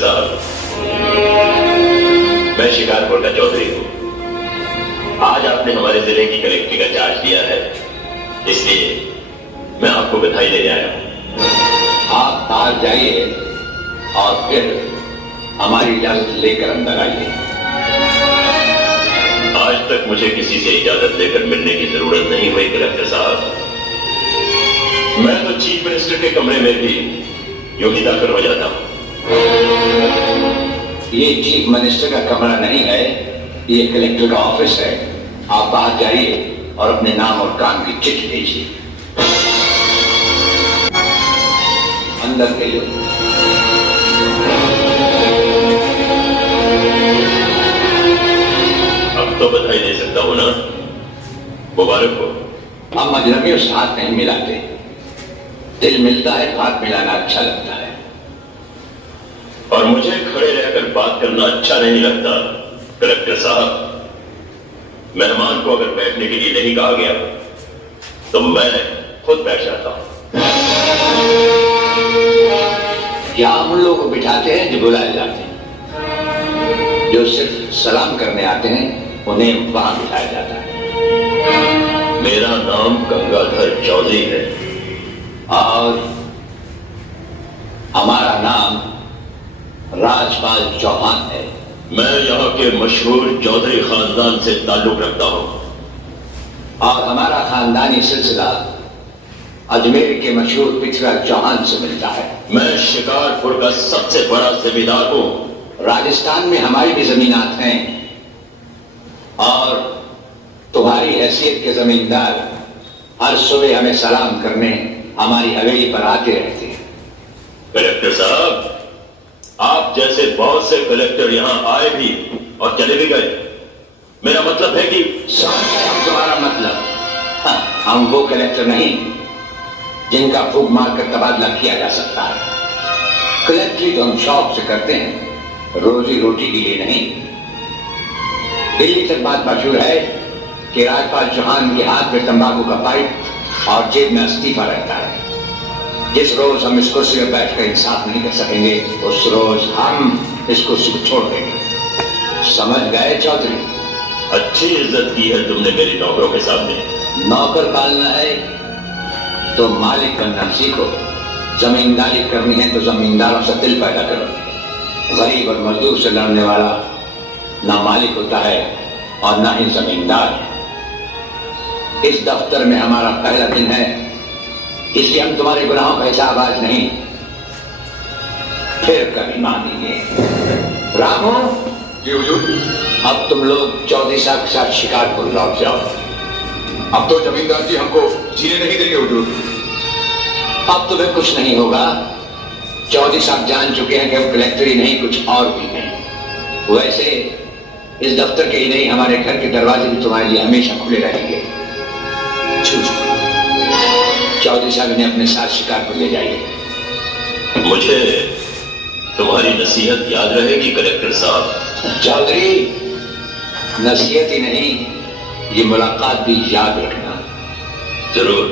साहब, मैं शिकारपुर का चौधरी हूँ। आज आपने हमारे जिले की कलेक्ट्री का चार्ज लिया है, इसलिए मैं आपको बधाई देने आया हूँ। आप बाहर जाइए और फिर हमारी इजाजत लेकर अंदर आइए। आज तक मुझे किसी से इजाजत लेकर मिलने की जरूरत नहीं हुई कलेक्टर साहब। मैं तो चीफ मिनिस्टर के कमरे में भी यूं ही दाखिल हो जाता हूँ। ये चीफ मिनिस्टर का कमरा नहीं है, ये कलेक्टर का ऑफिस है। आप बाहर जाइए और अपने नाम और काम की चिट्ठी भेजिए। अंदर भेजो। अब तो बधाई दे सकता हूं ना? मुबारक हो। हम अजनबियों से हाथ नहीं मिलाते, दिल मिलता है, हाथ मिलाना अच्छा लगता है। और मुझे खड़े रहकर बात करना अच्छा नहीं लगता कलेक्टर साहब। मेहमान को अगर बैठने के लिए नहीं कहा गया तो मैं खुद बैठ जाता हूं। क्या हम लोगों को बिठाते हैं जो बुलाए जाते हैं? जो सिर्फ सलाम करने आते हैं उन्हें वहां बिठाया जाता है। मेरा नाम गंगाधर चौधरी है और हमारा नाम राजपाल चौहान है। मैं यहाँ के मशहूर चौधरी खानदान से ताल्लुक रखता हूँ और हमारा खानदानी सिलसिला अजमेर के मशहूर पृथ्वीराज चौहान से मिलता है। मैं शिकारपुर का सबसे बड़ा जमींदार हूँ। राजस्थान में हमारी भी जमीनात हैं और तुम्हारी हैसियत के जमींदार हर सुबह हमें सलाम करने हमारी हवेली पर आते रहते हैं। कलेक्टर साहब, आप जैसे बहुत से कलेक्टर यहाँ आए भी और चले भी गए। मेरा मतलब है कि तुम्हारा मतलब? हाँ, हम वो कलेक्टर नहीं जिनका फूक मारकर तबादला किया जा सकता है। कलेक्टरी तो हम शौक से करते हैं, रोजी रोटी के लिए नहीं। दिल्ली तक बात मशहूर है कि राजपाल चौहान के हाथ में तंबाकू का पाइप और जेब में इस्तीफा रहता है। जिस रोज हम इस कुर्सी पर बैठकर इंसाफ नहीं कर सकेंगे उस रोज हम इस कुर्सी को छोड़ देंगे। समझ गए चौधरी? अच्छी इज्जत की है तुमने मेरे नौकरों के सामने। नौकर पालना है तो मालिक बनना सीखो। जमींदारी करनी है तो जमींदारों से दिल पैदा करो। गरीब और मजदूर से लड़ने वाला ना मालिक होता है और ना ही जमींदार। इस दफ्तर में हमारा पहला दिन है, इसलिए हम तुम्हारे गुनाहों का हिसाब आज नहीं फिर कभी मांगेंगे। रामू जी हुजूर। अब तुम लोग चौधरी साहब के साथ शिकारपुर लौट जाओ। अब तो जमींदार जी हमको जीने नहीं देंगे हुजूर। अब तुम्हें कुछ नहीं होगा। चौधरी साहब जान चुके हैं कि हम कलेक्टर ही नहीं कुछ और भी हैं। वैसे इस दफ्तर के ही नहीं हमारे घर के दरवाजे भी तुम्हारे लिए हमेशा खुले रहेंगे। चौधरी साहब ने अपने साथ शिकारपुर ले जाइए। मुझे तुम्हारी नसीहत याद रहेगी कलेक्टर साहब। चौधरी, नसीहत ही नहीं ये मुलाकात भी याद रखना। जरूर।